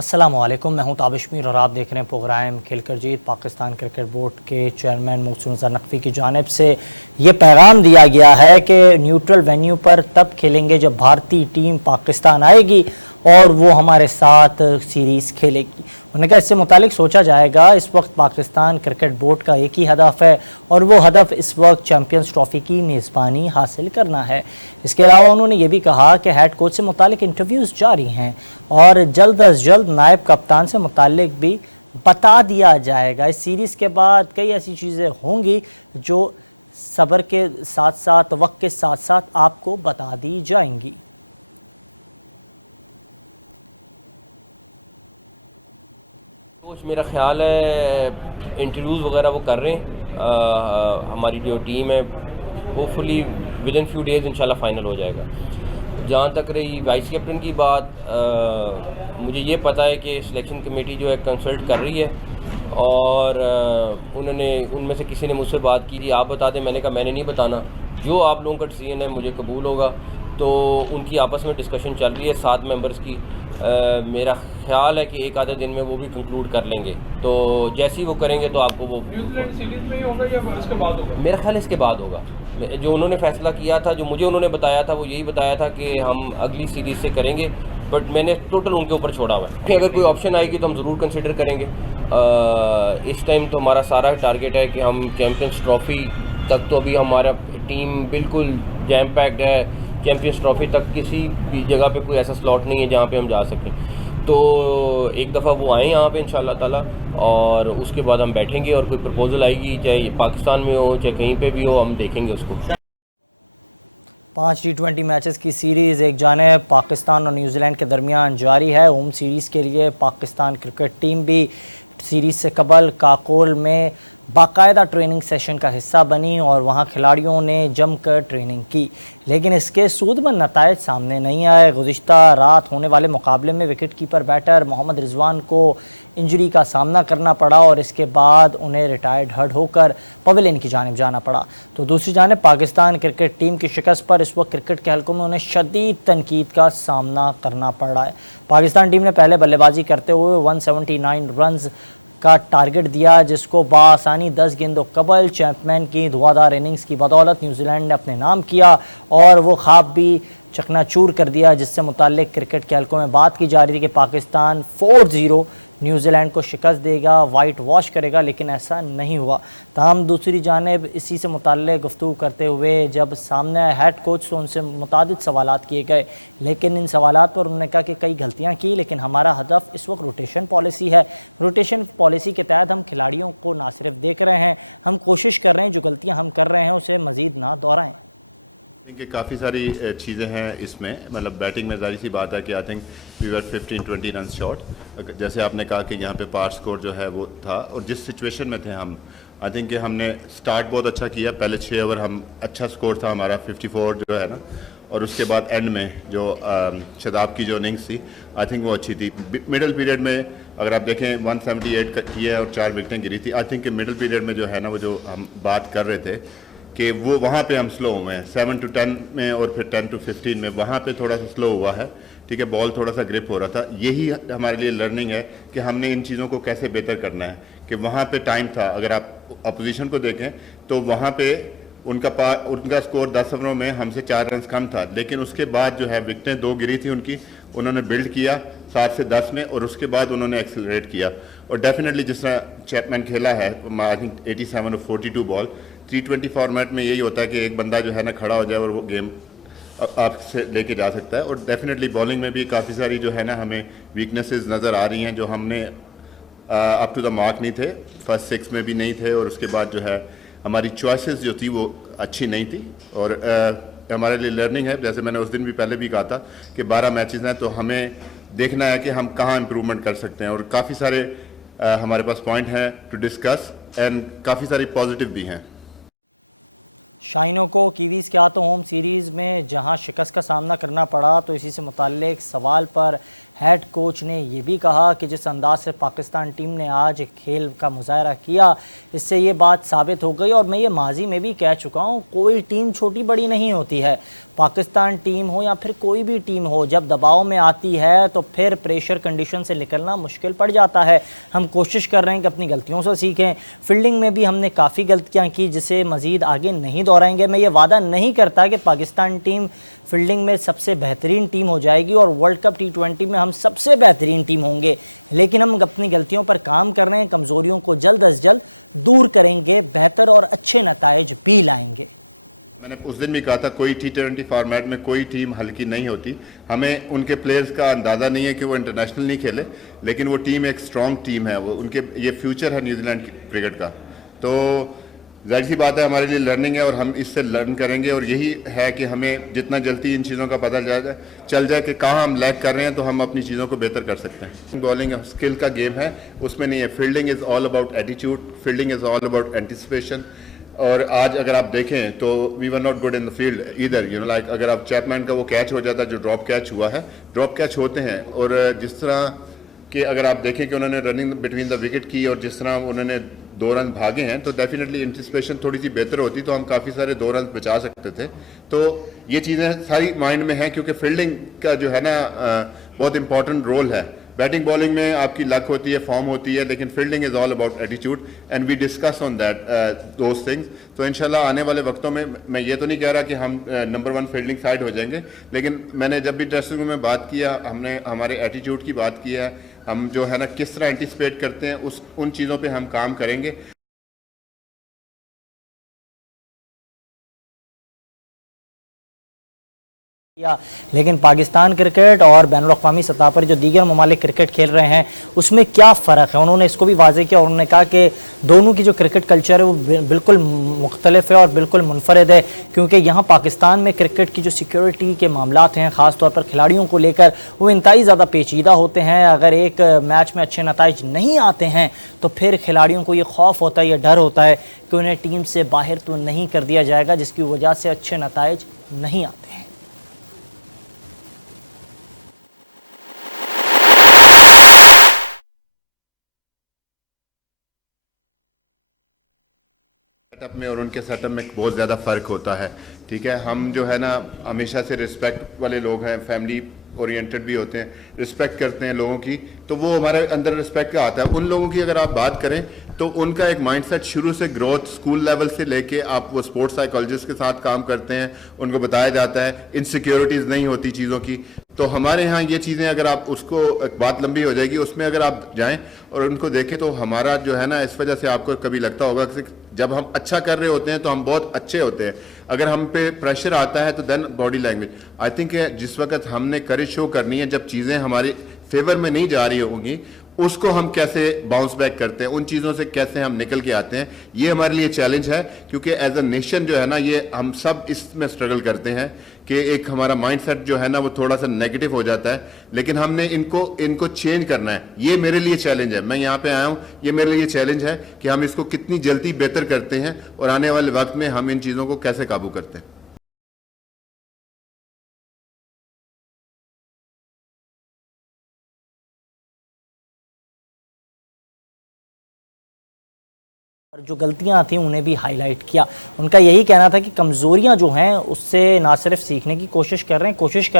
अस्सलामुअलैकुम, मैं हूं ताबिश मीर और आप देख रहे हैं प्रोग्राम खेलकर जीत। पाकिस्तान क्रिकेट बोर्ड के चेयरमैन मोहसिन रज़ा नकवी की जानिब से ये पैगाम दिया गया है कि न्यूट्रल वेन्यू पर तब खेलेंगे जब भारतीय टीम पाकिस्तान आएगी और वो हमारे साथ सीरीज़ खेलेगी। उन्होंने कहा इससे मुतालिक सोचा जाएगा। इस वक्त पाकिस्तान क्रिकेट बोर्ड का एक ही हदफ है और वो हदफ इस वक्त चैम्पियंस ट्रॉफ़ी की मेज़बानी हासिल करना है। इसके अलावा उन्होंने ये भी कहा कि हेड कोच से मुतालिक इंटरव्यूज़ जारी हैं और जल्द अज जल्द नायब कप्तान से मुतालिक भी बता दिया जाएगा। इस सीरीज़ के बाद कई ऐसी चीज़ें होंगी जो सब्र के साथ साथ वक्त के साथ साथ आपको बता दी जाएंगी। मेरा ख्याल है इंटरव्यूज़ वगैरह वो कर रहे हैं। हमारी जो टीम है hopefully with in few days इंशाल्लाह फाइनल हो जाएगा। जहाँ तक रही वाइस कैप्टन की बात, मुझे ये पता है कि सिलेक्शन कमेटी जो है कंसल्ट कर रही है और उन्होंने उनमें से किसी ने मुझसे बात की थी, आप बता दें। मैंने कहा मैंने नहीं बताना, जो आप लोगों का डिसीजन है मुझे कबूल होगा। तो उनकी आपस में डिस्कशन चल रही है 7 मेंबर्स की। मेरा ख्याल है कि एक आधे दिन में वो भी कंक्लूड कर लेंगे। तो जैसे ही वो करेंगे तो आपको वो न्यूजीलैंड सीरीज में ही होगा या इसके बाद होगा? मेरा ख्याल इसके बाद होगा। जो उन्होंने फ़ैसला किया था, जो मुझे उन्होंने बताया था, वो यही बताया था कि हम अगली सीरीज़ से करेंगे, बट मैंने टोटल उनके ऊपर छोड़ा हुआ है। अगर कोई ऑप्शन आएगी तो हम ज़रूर कंसिडर करेंगे। इस टाइम तो हमारा सारा टारगेट है कि हम चैम्पियंस ट्रॉफ़ी तक, तो अभी हमारा टीम बिल्कुल जैम पैक्ड है। चैम्पियंस ट्रॉफ़ी तक किसी भी जगह पे कोई ऐसा स्लॉट नहीं है जहाँ पे हम जा सकें। तो एक दफ़ा वो आएँ यहाँ पे इंशाल्लाह ताला, और उसके बाद हम बैठेंगे और कोई प्रपोज़ल आएगी, चाहे पाकिस्तान में हो चाहे कहीं पे भी हो, हम देखेंगे उसको। 5 T20 मैचेस की सीरीज़ एक जानिब पाकिस्तान और न्यूजीलैंड के दरमियान जारी है। होम सीरीज़ के लिए पाकिस्तान क्रिकेट टीम भी सीरीज़ से कबल काकोल में बाकायदा ट्रेनिंग सेशन का हिस्सा बनी और वहां खिलाड़ियों ने जमकर ट्रेनिंग की, लेकिन इसके सूदमंद नतायज सामने नहीं आए। गुज़िश्ता रात होने वाले मुकाबले में wicket keeper batter Mohammad Rizwan को इंजरी का सामना करना पड़ा और इसके बाद उन्हें रिटायर्ड हर्ड होकर पवेलियन की जानिब जाना पड़ा। तो दूसरी जानिब पाकिस्तान क्रिकेट टीम की शिकस्त पर इस वक्त क्रिकेट के हलकों में उन्हें शदीद तनकीद का सामना करना पड़ रहा है। पाकिस्तान टीम ने पहले बल्लेबाजी करते हुए 179 रन्स का टारगेट दिया, जिसको बासानी 10 गेंदों कबल चैम्पियन की धुआंधार इनिंग्स की बदौलत न्यूजीलैंड ने अपने नाम किया और वो ख्वाब भी चकनाचूर कर दिया, जिससे मुताल्लिक क्रिकेट के हलकों में बात की जा रही थी कि पाकिस्तान 4-0 न्यूजीलैंड को शिकस्त देगा, वाइट वॉश करेगा, लेकिन ऐसा नहीं हुआ। ताहम दूसरी जानिब इसी से मुताल्लिक गुफ्तगू करते हुए जब सामने हेड कोच से उनसे मुतादिद सवालात किए गए, लेकिन इन सवालात पर उन्होंने कहा कि कई गलतियां की, लेकिन हमारा हदफ इस वक्त रोटेशन पॉलिसी है। रोटेशन पॉलिसी के तहत हम खिलाड़ियों को ना सिर्फ देख रहे हैं, हम कोशिश कर रहे हैं जो गलतियाँ हम कर रहे हैं उसे मज़ीद ना दोहराएँ। कि काफ़ी सारी चीज़ें हैं इसमें, मतलब बैटिंग में जारी सी बात है कि I think we were 15-20 run short. जैसे आपने कहा कि यहाँ पे पार स्कोर जो है वो था और जिस सिचुएशन में थे हम, आई थिंक कि हमने स्टार्ट बहुत अच्छा किया। पहले 6 ओवर हम अच्छा स्कोर था हमारा 54 जो है ना, और उसके बाद एंड में जो शदाब की जो इनिंग्स थी आई थिंक वो अच्छी थी। मिडिल पीरियड में अगर आप देखें 178 किया है और 4 विकेटें गिरी थी। आई थिंक कि मिडिल पीरियड में जो है ना, वो जो हम बात कर रहे थे कि वो वहाँ पे हम स्लो हुए हैं 7-10 में और फिर 10-15 में, वहाँ पे थोड़ा सा स्लो हुआ है। ठीक है, बॉल थोड़ा सा ग्रिप हो रहा था। यही हमारे लिए लर्निंग है कि हमने इन चीज़ों को कैसे बेहतर करना है। कि वहाँ पे टाइम था, अगर आप अपोजिशन को देखें तो वहाँ पे उनका स्कोर 10 ओवरों में हमसे 4 रन कम था, लेकिन उसके बाद जो है विकेटें 2 गिरी थी उनकी, उन्होंने बिल्ड किया 7 से 10 में और उसके बाद उन्होंने एक्सेलरेट किया। और डेफिनेटली जिस तरह चैपमैन खेला है, आई थिंक 87 और 42 बॉल, T20 फॉर्मेट में यही होता है कि एक बंदा जो है ना खड़ा हो जाए और वो गेम आपसे लेके जा सकता है। और डेफिनेटली बॉलिंग में भी काफ़ी सारी जो है ना हमें वीकनेसेस नज़र आ रही हैं, जो हमने अप टू द मार्क नहीं थे, फर्स्ट 6 में भी नहीं थे, और उसके बाद जो है हमारी चॉइसेस जो थी वो अच्छी नहीं थी। और हमारे लिए लर्निंग है, जैसे मैंने उस दिन भी पहले भी कहा था कि 12 मैचेस हैं, तो हमें देखना है कि हम कहाँ इम्प्रूवमेंट कर सकते हैं। और काफ़ी सारे हमारे पास पॉइंट हैं टू डिस्कस एंड काफ़ी सारी पॉजिटिव भी हैं। शाइनों को कीवीज़ के हाथों होम सीरीज़ में जहां शिकस्त का सामना करना पड़ा, तो इसी से मुताल्लिक सवाल पर हेड कोच ने ये भी कहा कि जिस अंदाज से पाकिस्तान टीम ने आज खेल का मुजाहरा किया, इससे ये बात साबित हो गई और मैं ये माजी में भी कह चुका हूँ, कोई टीम छोटी बड़ी नहीं होती है। पाकिस्तान टीम हो या फिर कोई भी टीम हो, जब दबाव में आती है तो फिर प्रेशर कंडीशन से निकलना मुश्किल पड़ जाता है। हम कोशिश कर रहे हैं कि अपनी गलतियों से सीखें। फील्डिंग में भी हमने काफ़ी गलतियां की जिसे मज़ीद आगे नहीं दोहराएंगे। मैं ये वादा नहीं करता कि पाकिस्तान टीम फील्डिंग में सबसे बेहतरीन टीम हो जाएगी और वर्ल्ड कप T20 में हम सबसे बेहतरीन टीम होंगे, लेकिन हम अपनी गलतियों पर काम कर रहे हैं, कमज़ोरियों को जल्द अज जल्द दूर करेंगे, बेहतर और अच्छे नताइज भी लाएंगे। मैंने उस दिन भी कहा था, कोई T20 फॉर्मेट में कोई टीम हल्की नहीं होती। हमें उनके प्लेयर्स का अंदाज़ा नहीं है कि वो इंटरनेशनल नहीं खेले, लेकिन वो टीम एक स्ट्रॉन्ग टीम है, वो उनके ये फ्यूचर है न्यूजीलैंड क्रिकेट का। तो जाहिर सी बात है हमारे लिए लर्निंग है और हम इससे लर्न करेंगे और यही है कि हमें जितना जल्दी इन चीज़ों का पता चल जाए कि कहाँ हम लैग कर रहे हैं तो हम अपनी चीज़ों को बेहतर कर सकते हैं। बॉलिंग स्किल का गेम है, उसमें नहीं है। Fielding is all about attitude, fielding is all about anticipation. और आज अगर आप देखें तो we were not good in the field either, you know like अगर आप चैपमैन का वो कैच हो जाता है जो ड्रॉप कैच हुआ है, ड्रॉप कैच होते हैं और जिस तरह कि अगर आप देखें कि उन्होंने रनिंग बिटवीन द विकेट की और जिस तरह उन्होंने 2 रन भागे हैं तो डेफिनेटली एंटिसिपेशन थोड़ी सी बेहतर होती तो हम काफ़ी सारे 2 रन बचा सकते थे। तो ये चीज़ें सारी माइंड में हैं क्योंकि फील्डिंग का जो है ना बहुत इंपॉर्टेंट रोल है। बैटिंग बॉलिंग में आपकी लक होती है, फॉर्म होती है, लेकिन fielding is all about attitude and we discuss on that those things. तो इंशाल्लाह आने वाले वक्तों में मैं ये तो नहीं कह रहा कि हम नंबर 1 फील्डिंग साइड हो जाएंगे, लेकिन मैंने जब भी ड्रेसिंग रूम में बात किया, हमने हमारे एटीट्यूड की बात की है, हम जो है ना किस तरह एंटिसिपेट करते हैं उन चीज़ों पर हम काम करेंगे। लेकिन पाकिस्तान क्रिकेट और बैनुल-अक़वामी सतह पर जो दीगर ममालिक क्रिकेट खेल रहे हैं उसमें क्या फ़र्क है, उन्होंने इसको भी वाज़ेह किया। उन्होंने कहा कि दोनों की जो क्रिकेट कल्चर है वो बिल्कुल मुख्तलिफ है और बिल्कुल मुनफरद है, क्योंकि यहाँ पाकिस्तान में क्रिकेट की जो सिक्योरिटी के मामलात हैं ख़ास तौर पर खिलाड़ियों को लेकर वो इंतहाई ज़्यादा पेचीदा होते हैं। अगर एक मैच में अच्छे नताइज नहीं आते हैं तो फिर खिलाड़ियों को ये खौफ होता है, ये डर होता है कि उन्हें टीम से बाहर तो नहीं कर दिया जाएगा, जिसकी वजह से अच्छे नताइज नहीं आते हैं। सेटअप में और उनके सेटअप में बहुत ज़्यादा फ़र्क होता है। ठीक है, हम जो है ना हमेशा से रिस्पेक्ट वाले लोग हैं, फैमिली ओरिएंटेड भी होते हैं, रिस्पेक्ट करते हैं लोगों की, तो वो हमारे अंदर रिस्पेक्ट का आता है। उन लोगों की अगर आप बात करें तो उनका एक माइंडसेट शुरू से ग्रोथ स्कूल लेवल से लेके आप वो स्पोर्ट्स साइकोलॉजिस्ट के साथ काम करते हैं, उनको बताया जाता है इनसिक्योरिटीज़ नहीं होती चीज़ों की। तो हमारे यहाँ ये चीज़ें अगर आप उसको एक बात लंबी हो जाएगी, उसमें अगर आप जाएं और उनको देखें तो हमारा जो है ना, इस वजह से आपको कभी लगता होगा कि जब हम अच्छा कर रहे होते हैं तो हम बहुत अच्छे होते हैं, अगर हम पे प्रेशर आता है तो then body language. I think जिस वक्त हमने करेज शो करनी है, जब चीज़ें हमारे फेवर में नहीं जा रही होंगी, उसको हम कैसे बाउंस बैक करते हैं, उन चीज़ों से कैसे हम निकल के आते हैं, ये हमारे लिए चैलेंज है। क्योंकि एज अ नेशन जो है ना, ये हम सब इसमें स्ट्रगल करते हैं कि एक हमारा माइंडसेट जो है ना वो थोड़ा सा नेगेटिव हो जाता है, लेकिन हमने इनको चेंज करना है। ये मेरे लिए चैलेंज है, मैं यहाँ पे आया हूँ, ये मेरे लिए चैलेंज है कि हम इसको कितनी जल्दी बेहतर करते हैं और आने वाले वक्त में हम इन चीज़ों को कैसे काबू करते हैं। और जो गलतियां थी उन्हें भी हाईलाइट किया। उनका यही कहना था कि कमज़ोरियां जो हैं उससे ना सिर्फ सीखने की कोशिश कर रहे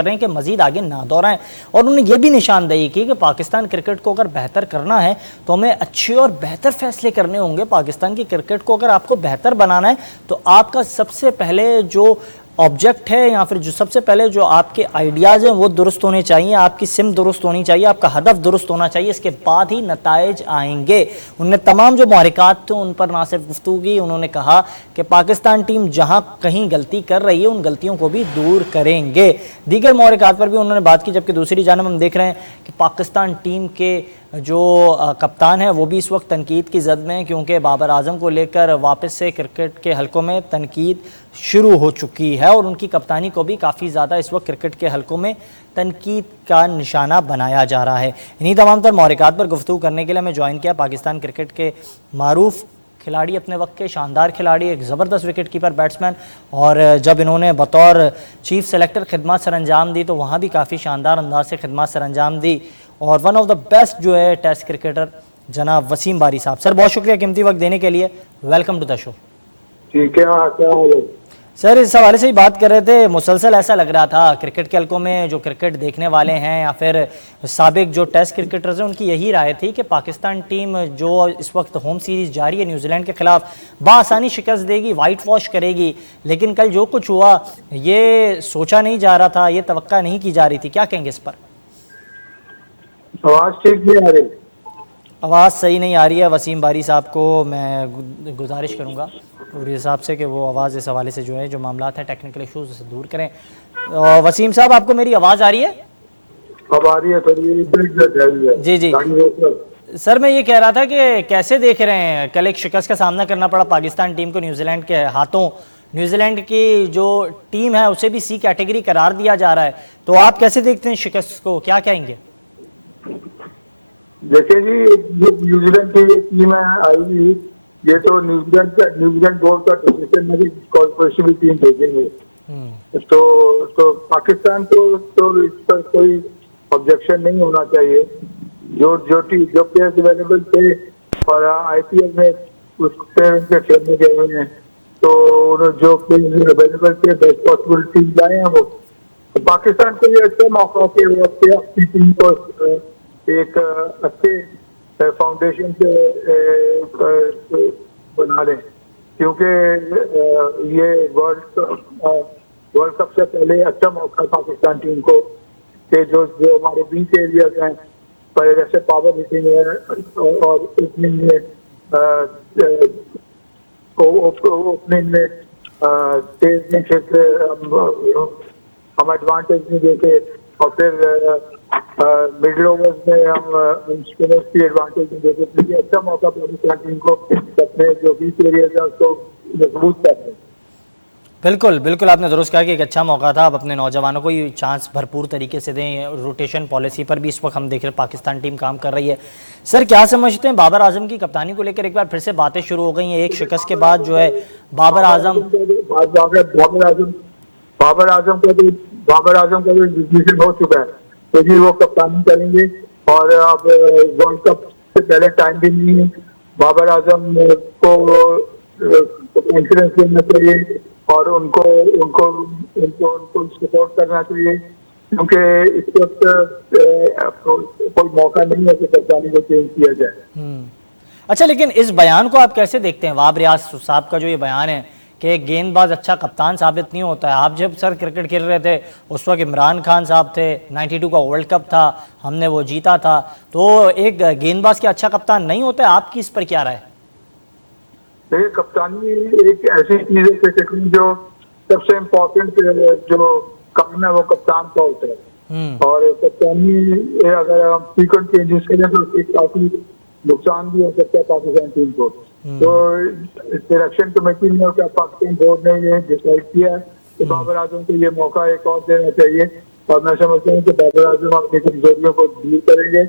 हैं कि मज़ीद आगे ना दोहराएं। और उन्होंने ये भी निशानदेही की कि पाकिस्तान क्रिकेट को अगर बेहतर करना है तो हमें अच्छे और बेहतर फैसले करने होंगे। पाकिस्तान की क्रिकेट को अगर आपको बेहतर बनाना है तो आपका सबसे पहले जो ऑब्जेक्ट है या फिर जो सबसे पहले जो आपके आइडियाज़ हैं वो दुरुस्त होने चाहिए, आपकी सिम दुरुस्त होनी चाहिए, आपका हदफ दुरुस्त होना चाहिए, इसके बाद ही नताइज आएंगे। उन्होंने तमाम जो महरिकात थे उन पर ना सिर्फ गुफ्तगू की, उन्होंने कहा कि पाकिस्तान टीम जहां कहीं गलती कर रही है उन गलतियों को भी दूर करेंगे। दीगर महरिकात पर भी उन्होंने बात की, जबकि दूसरी जानब हम देख रहे हैं कि पाकिस्तान टीम के जो कप्तान है वो भी इस वक्त तनकीद की जद में हैं, क्योंकि बाबर आजम को लेकर वापस से क्रिकेट के हलकों में तनकीद शुरू हो चुकी है और उनकी कप्तानी को भी काफ़ी ज़्यादा इस वक्त क्रिकेट के हलकों में तनकीद का निशाना बनाया जा रहा है। इन्हीं तमाम तर महरिकात पर गुफ्तगू करने के लिए हमें ज्वाइन किया पाकिस्तान क्रिकेट के मारूफ खिलाड़ी, अपने वक्त के शानदार खिलाड़ी, एक ज़बरदस्त विकेट कीपर बैट्समैन, और जब इन्होंने बतौर चीफ सेलेक्टर खिदमत सर अंजाम दी तो वहाँ भी काफ़ी शानदार अंदाज से खिदमत सर अंजाम दी। और वन ऑफ द बेस्ट जो है टेस्ट क्रिकेटर जनाब वसीम बारी साहब। सर बहुत शुक्रिया कीमती वक्त देने के लिए, वेलकम टू द शो। ठीक है, क्या हाल? सर इस हवाले से ही बात कर रहे थे, मुसलसल ऐसा लग रहा था क्रिकेट के हल्कों में जो क्रिकेट देखने वाले हैं या फिर साबिक जो टेस्ट क्रिकेटर्स हैं उनकी यही राय थी कि पाकिस्तान टीम जो इस वक्त होम सीरीज़ जारी है न्यूजीलैंड के खिलाफ बासानी शिकस्त देगी, वाइट वॉश करेगी। लेकिन कल जो कुछ हुआ ये सोचा नहीं जा रहा था, ये तवक्का नहीं की जा रही थी। क्या कहेंगे इस पर? आवाज़ ठीक नहीं आ रही। आवाज़ सही नहीं आ रही है। वसीम बारी साहब को मैं गुजारिश करूंगा पूरे हिसाब से कि वो आवाज़ इस हवाले से जो है जो मामला हैं टेक्निकल इशूज़ से दूर करें। वसीम साहब आपको मेरी आवाज़ आ रही है? अब आ रही है थोड़ी। जी जी सर, मैं ये कह रहा था कि कैसे देख रहे हैं, कल एक शिकस्त का सामना करना पड़ा पाकिस्तान टीम को न्यूजीलैंड के हाथों। न्यूजीलैंड की जो टीम है उसे भी सी कैटेगरी करार दिया जा रहा है, तो आप कैसे देखते हैं शिकस्त को, क्या कहेंगे? देखिए जी, न्यूजीलैंड की टीम आई हुई, ये तो न्यूजीलैंड बोर्ड का डिसीजन है कि कॉर्पोरेशन की टीम भेजेंगे। तो पाकिस्तान को तो इस पर कोई ऑब्जेक्शन नहीं होना चाहिए। जो प्लेयर्स अवेलेबल थे और आईपीएल में उस पे उनके खेलने गए हुए हैं, तो जो प्लेयर्स अवेलेबल थे बेस्ट पॉसिबल टीम लाए हैं वो। तो पाकिस्तान को ये अच्छा मौका कि वो अपनी टीम को एक अच्छे फाउंडेशन से बना लें, क्योंकि ये वर्ल्ड कप से पहले अच्छा मौका पाकिस्तान टीम को कि जो हमारे 20 एरियाज हैं, पर जैसे पावर हिटिंग है और ओपनिंग में तेज में खेलते हम एडवांटेज नहीं देते, और फिर मिडिल ओवर्स में हम स्पिनर्स की एडवांटेज नहीं देते। इसलिए अच्छा मौका पाकिस्तान टीम को अपने जो 20 एरियाज है उसको मजबूत करते हैं। बिल्कुल बिल्कुल, आपने दुरुस्त कहा कि एक अच्छा मौका था। अब अपने नौजवानों को ये चांस भरपूर तरीके से दें। रोटेशन पॉलिसी पर भी इस वक्त हम देख रहे हैं पाकिस्तान टीम काम कर रही है। सर क्या समझते हैं, बाबर आजम की कप्तानी को लेकर एक बार फिर से बातें शुरू हो गई हैं एक शिकस्त के बाद जो है बाबर आजम का जो डिसीजन हो चुका है, तो जी वो कप्तानी करेंगे। और अब वर्ल्ड कप से पहले टाइम भी नहीं है, बाबर आजम को कॉन्फिडेंस देना चाहिए और उनको सपोर्ट करना चाहिए, क्योंकि इस वक्त कोई मौका नहीं है कि कप्तानी को चेंज किया जाए। अच्छा, लेकिन इस बयान को आप कैसे देखते हैं? वाब रियाज साहब का जो ये बयान है कि एक गेंदबाज अच्छा कप्तान साबित नहीं होता है। आप जब सर क्रिकेट खेल रहे थे उस वक्त इमरान खान साहब थे, 92 का वर्ल्ड कप था, हमने वो जीता था, तो एक गेंदबाज के अच्छा कप्तान नहीं होता है। आपकी इस पर क्या राय? देखिए, कप्तानी एक ऐसी चीज है क्रिकेट में जो सबसे इम्पोर्टेंट जो काम है वो कप्तान का होता है। और कप्तानी अगर हम फ्रीक्वेंट चेंजेस करें तो उससे काफी नुकसान भी हो सकता है पाकिस्तान टीम को। तो सिलेक्शन कमेटी ने और पाकिस्तान बोर्ड ने ये डिसाइड किया है कि बाबर आजम को ये मौका एक और देना चाहिए, और मैं समझता हूँ कि बाबर आजम अपनी कमजोरियों को दूर करेंगे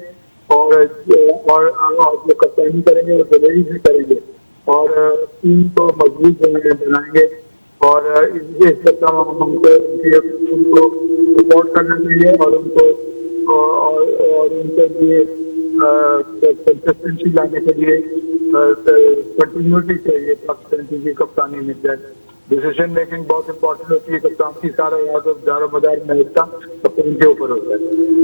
और जो कप्तानी करेंगे वो दिलेरी से करेंगे और टीम को मजबूत बनाएंगे। और इस वक्त उनको सपोर्ट करना चाहिए और उनके लिए कंसिस्टेंसी लाने के लिए कंटिन्यूटी चाहिए पाकिस्तान टीम की कप्तानी में। डिसीजन मेकिंग बहुत इंपॉर्टेंट होती है, कप्तान की सारा दारोमदार महत्व कप्तान के ऊपर होता है।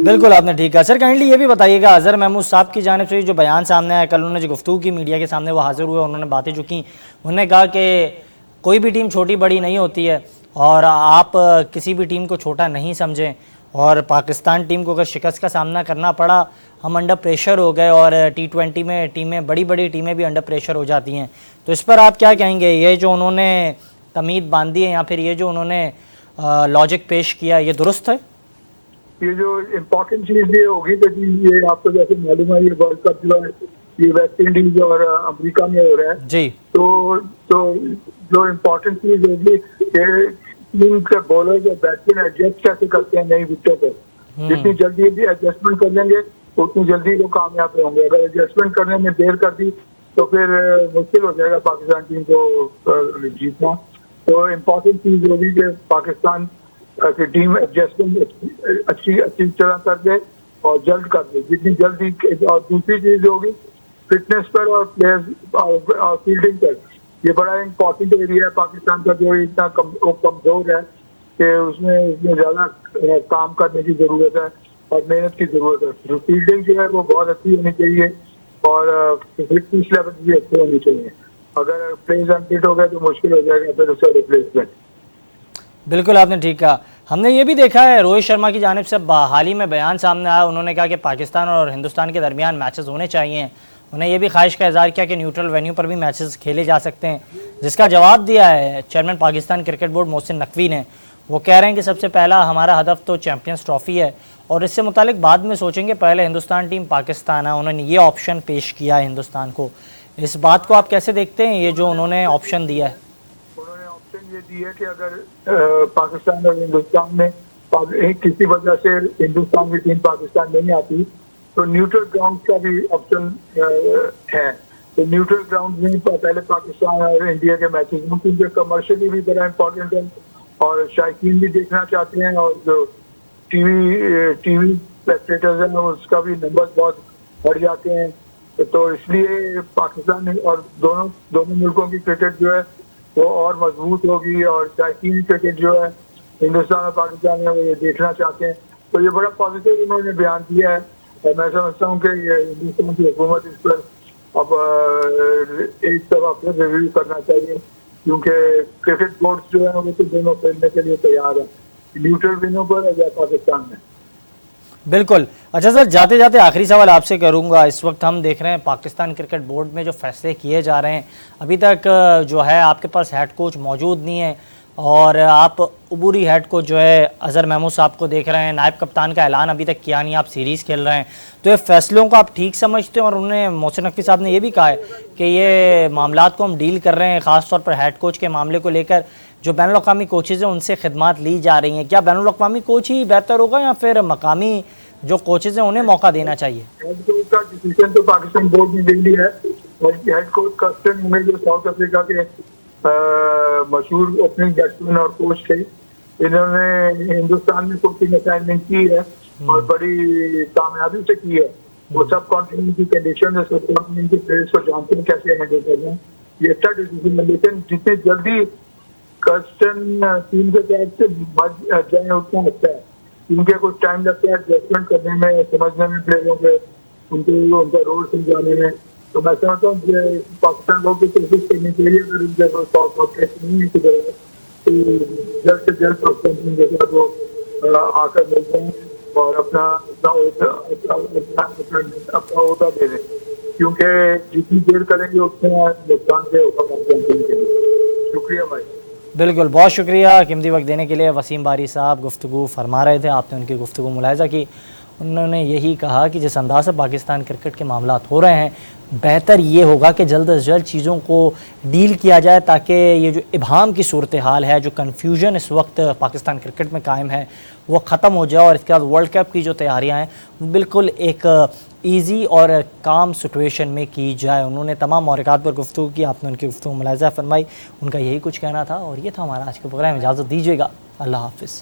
बिल्कुल आपने ठीक कहा। सर काइंडली ये भी बताइएगा, अजहर महमूद साहब की जानिब से जो बयान सामने आया, कल उन्होंने जो गुफ्तगू की मीडिया के सामने वो हाजिर हुए, उन्होंने बातें जो की, उन्होंने कहा कि कोई भी टीम छोटी बड़ी नहीं होती है और आप किसी भी टीम को छोटा नहीं समझें, और पाकिस्तान टीम को अगर शिकस्त का सामना करना पड़ा, हम अंडर प्रेशर हो गए और T20 में टीमें बड़ी बड़ी टीमें भी अंडर प्रेशर हो जाती हैं। तो इस पर आप क्या कहेंगे? ये जो उन्होंने तमीद बांधी है या फिर ये जो उन्होंने लॉजिक पेश किया, ये दुरुस्त है? ये जो इम्पोर्टेंट चीज़ ये होगी कि ये आपको जैसे मालूम है, ये वर्ल्ड कप जो है ये वेस्ट इंडीज और अमेरिका में हो रहा है जी। तो जो इम्पोर्टेंट चीज़ होगी टीम के बॉलर और बैट्समैन एडजस्ट कैसे करते हैं नई विकेटों पर। जितनी जल्दी भी एडजस्टमेंट कर लेंगे उतनी जल्दी वो कामयाब होंगे। अगर एडजस्टमेंट करने में देर कर दी तो फिर मुश्किल हो जाएगा पाकिस्तान टीम को जीतना। तो इम्पोर्टेंट चीज़ होगी कि पाकिस्तान की टीम एडजस्टमेंट अच्छी तरह कर दे और जल्द कर दे, जितनी जल्दी। और दूसरी चीज़ होगी फिटनेस पर और प्लेयर्स और फील्डिंग पर। ये बड़ा इम्पोर्टेंट एरिया है पाकिस्तान का, जो इतना कमज़ोर है कि उसमें ज़्यादा काम करने की ज़रूरत है और मेहनत की ज़रूरत है। तो फील्डिंग जो है वो बहुत अच्छी होनी चाहिए और फिटनेस लेवल भी अच्छे होनी चाहिए। अगर प्लेयर्स अनफिट हो गए तो मुश्किल हो जाएगा फिर उसका रिप्लेसमेंट। बिल्कुल आपने ठीक कहा। हमने ये भी देखा है रोहित शर्मा की जानिब से हाल ही में बयान सामने आया, उन्होंने कहा कि पाकिस्तान और हिंदुस्तान के दरमियान मैचेस होने चाहिए। उन्हें ये भी ख्वाहिश का इज़हार किया कि न्यूट्रल वेन्यू पर भी मैचेस खेले जा सकते हैं, जिसका जवाब दिया है chairman Pakistan cricket board Mohsin Naqvi ने। वो कह रहे हैं कि सबसे पहला हमारा हदफ तो चैम्पियंस ट्रॉफी है और इससे मुतालिक बाद में सोचेंगे, पहले हिंदुस्तान टीम पाकिस्तान है। उन्होंने ये ऑप्शन पेश किया है हिंदुस्तान को। इस बात को आप कैसे देखते हैं, ये जो उन्होंने ऑप्शन दिया है? उन्होंने ऑप्शन ये दिया कि अगर पाकिस्तान और हिंदुस्तान में किसी वजह से हिंदुस्तान की टीम पाकिस्तान नहीं आती तो न्यूट्रल ग्राउंड का भी ऑप्शन है। तो न्यूट्रल ग्राउंड में पहले पाकिस्तान और इंडिया के मैचेस हों, क्योंकि कमर्शियली भी बड़ा इम्पोर्टेंट है और शायकीन भी देखना चाहते हैं और जो टीवी स्पेक्टेटर्स हैं उसका भी नंबर बहुत बढ़ जाते हैं। तो इसलिए पाकिस्तान और दोनों मुल्कों की क्रिकेट जो है वो और मजबूत होगी और शायकीन क्रिकेट जो है हिंदुस्तान और पाकिस्तान में वो ये देखना चाहते हैं। तो ये बड़ा पॉजिटिव उन्होंने बयान दिया है और मैं समझता हूँ कि हिंदुस्तान की हुकूमत इस पर अब एक दफा फिर रिव्यू करना चाहिए, क्योंकि क्रिकेट बोर्ड जो है वो तो दोनों खेलने के लिए तैयार है, न्यूट्रल विनों पर या पाकिस्तान में। बिल्कुल। अच्छा सर, जाते जाते आखिरी सवाल आपसे करूंगा। इस वक्त हम देख रहे हैं पाकिस्तान क्रिकेट बोर्ड में जो फैसले किए जा रहे हैं, अभी तक जो है आपके पास हेड कोच मौजूद नहीं है और आप अबूरी हेड कोच जो है अज़हर महमूद साहब को देख रहे हैं। नायब कप्तान का ऐलान अभी तक किया नहीं, आप सीरीज़ खेल रहे हैं, तो ये फैसलों को आप ठीक समझते हैं? और उन्होंने मोहसिन नकवी साहब ने ये भी कहा है कि ये मामलात को हम डील कर रहे हैं, ख़ास तौर पर हेड कोच के मामले को लेकर जो बैनुल-अक़वामी कोचेज़ हैं उनसे खिदमात ली जा रही हैं। क्या बैनुल-अक़वामी कोच ही बेहतर होगा या फिर मकामी जो कोचेज़ हैं उन्हें मौका देना चाहिए? हेड कोच का डिसीजन तो पाकिस्तान बोर्ड ने ले लिया है और हेड कोच कर्स्टन उमेर जो साउथ अफ्रीका के मशहूर ओपनिंग बैट्समैन और कोच थे, इन्होंने हिंदुस्तान में कोचिंग असाइनमेंट की है और बड़ी कामयाबी से की है। वो सब कॉन्टिनेंट की कंडीशन है, सब कॉन्टिनेंट के प्लेयर्स को जानते हैं कैसे हैंडल करना है। ये अच्छा डिसीजन है, लेकिन जितने जल्दी कर्स्टन टीम के तहत से बढ़ जाए उतना अच्छा है, क्योंकि कुछ टाइम लगता है एडजस्टमेंट करने में, समझने में प्लेयरों के उनका रोल समझाने में। तो मैं समझता हूँ पाकिस्तान लोग की कोशिश करनी चाहिए, अगर उनके नहीं है किधर तो जल्द से जल्द पाकिस्तान टीम के साथ वो आकर मिलते हैं और अपना ओहदा दे दें, क्योंकि जितनी देर करेंगे उतना नुकसान से होगा पाकिस्तान टीम के लिए। शुक्रिया भाई। बिल्कुल, बहुत शुक्रिया कीमती वक्त देने के लिए। वसीम बारी साहब गुफ्तगू फरमा रहे थे, आपने उनकी गुफ्तगू मुलाहिज़ा की। उन्होंने यही कहा कि जिस अंदाज़ से पाकिस्तान क्रिकेट के मामलात हो रहे हैं, बेहतर ये होगा कि जल्द अज जल्द चीज़ों को डील किया जाए, ताकि ये जो इबहाम की सूरत हाल है, जो कन्फ्यूजन इस वक्त पाकिस्तान क्रिकेट में कायम है, वो ख़त्म हो जाए और इसके बाद वर्ल्ड कप की जो तैयारियाँ हैं वो बिल्कुल एक ईज़ी और काम सिचुएशन में की जाए। उन्होंने तमाम मौक़ात पर गुफ्तगू की, आपने उनकी गुफ्तगू मुलाहिज़ा फरमाई, उनका यही कुछ कहना था। और ये था हमारा आज का प्रोग्राम। इजाज़त दीजिएगा, अल्लाह हाफ़िज़।